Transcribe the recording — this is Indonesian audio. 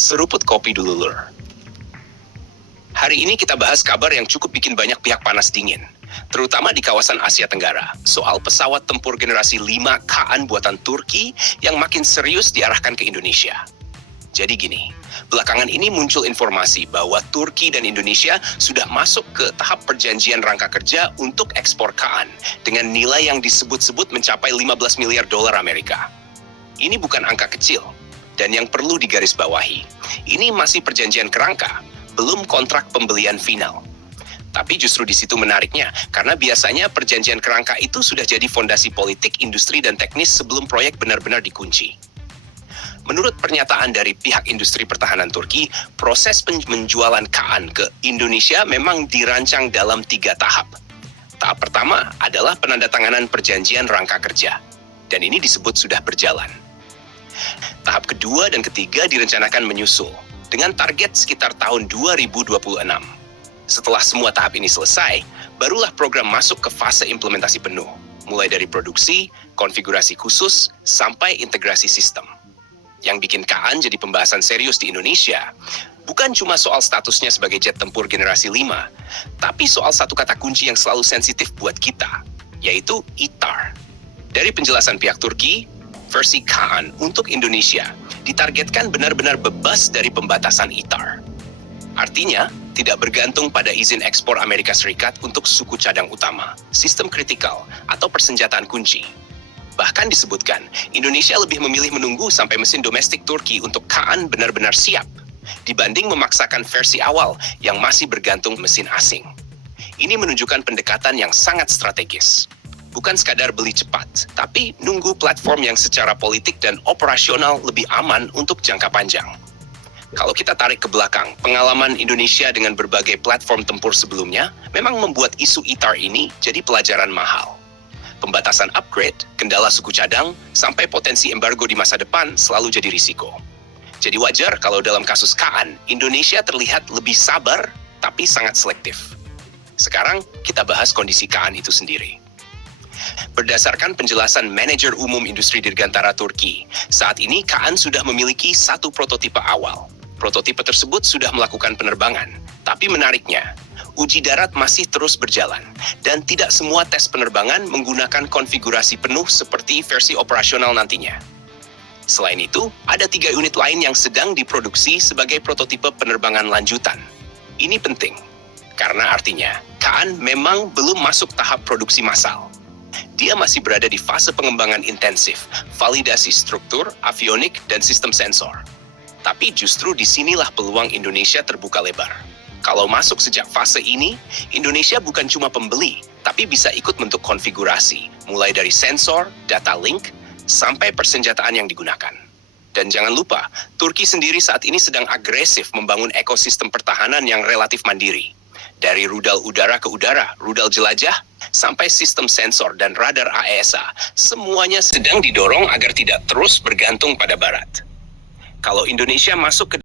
Seruput kopi dulu, Lur. Hari ini kita bahas kabar yang cukup bikin banyak pihak panas dingin, terutama di kawasan Asia Tenggara, soal pesawat tempur generasi 5 Kaan buatan Turki yang makin serius diarahkan ke Indonesia. Jadi gini, belakangan ini muncul informasi bahwa Turki dan Indonesia sudah masuk ke tahap perjanjian rangka kerja untuk ekspor Kaan dengan nilai yang disebut-sebut mencapai 15 miliar dolar Amerika. Ini bukan angka kecil, dan yang perlu digarisbawahi, ini masih perjanjian kerangka, belum kontrak pembelian final. Tapi justru di situ menariknya, karena biasanya perjanjian kerangka itu sudah jadi fondasi politik, industri, dan teknis sebelum proyek benar-benar dikunci. Menurut pernyataan dari pihak industri pertahanan Turki, proses penjualan Kaan ke Indonesia memang dirancang dalam 3 tahap. Tahap pertama adalah penandatanganan perjanjian rangka kerja, dan ini disebut sudah berjalan. Tahap kedua dan ketiga direncanakan menyusul, dengan target sekitar tahun 2026. Setelah semua tahap ini selesai, barulah program masuk ke fase implementasi penuh, mulai dari produksi, konfigurasi khusus, sampai integrasi sistem. Yang bikin Kaan jadi pembahasan serius di Indonesia, bukan cuma soal statusnya sebagai jet tempur generasi 5, tapi soal satu kata kunci yang selalu sensitif buat kita, yaitu ITAR. Dari penjelasan pihak Turki, versi Kaan untuk Indonesia ditargetkan benar-benar bebas dari pembatasan ITAR. Artinya, tidak bergantung pada izin ekspor Amerika Serikat untuk suku cadang utama, sistem kritikal, atau persenjataan kunci. Bahkan disebutkan, Indonesia lebih memilih menunggu sampai mesin domestik Turki untuk Kaan benar-benar siap, dibanding memaksakan versi awal yang masih bergantung mesin asing. Ini menunjukkan pendekatan yang sangat strategis. Bukan sekadar beli cepat, tapi nunggu platform yang secara politik dan operasional lebih aman untuk jangka panjang. Kalau kita tarik ke belakang, pengalaman Indonesia dengan berbagai platform tempur sebelumnya memang membuat isu ITAR ini jadi pelajaran mahal. Pembatasan upgrade, kendala suku cadang, sampai potensi embargo di masa depan selalu jadi risiko. Jadi wajar kalau dalam kasus Kaan, Indonesia terlihat lebih sabar tapi sangat selektif. Sekarang kita bahas kondisi Kaan itu sendiri. Berdasarkan penjelasan Manajer Umum Industri Dirgantara Turki, saat ini Kaan sudah memiliki satu prototipe awal. Prototipe tersebut sudah melakukan penerbangan, tapi menariknya, uji darat masih terus berjalan, dan tidak semua tes penerbangan menggunakan konfigurasi penuh seperti versi operasional nantinya. Selain itu, ada 3 unit lain yang sedang diproduksi sebagai prototipe penerbangan lanjutan. Ini penting, karena artinya Kaan memang belum masuk tahap produksi massal. Dia masih berada di fase pengembangan intensif, validasi struktur, avionik, dan sistem sensor. Tapi justru disinilah peluang Indonesia terbuka lebar. Kalau masuk sejak fase ini, Indonesia bukan cuma pembeli, tapi bisa ikut bentuk konfigurasi, mulai dari sensor, data link, sampai persenjataan yang digunakan. Dan jangan lupa, Turki sendiri saat ini sedang agresif membangun ekosistem pertahanan yang relatif mandiri. Dari rudal udara ke udara, rudal jelajah, sampai sistem sensor dan radar AESA, semuanya sedang didorong agar tidak terus bergantung pada Barat. Kalau Indonesia masuk ke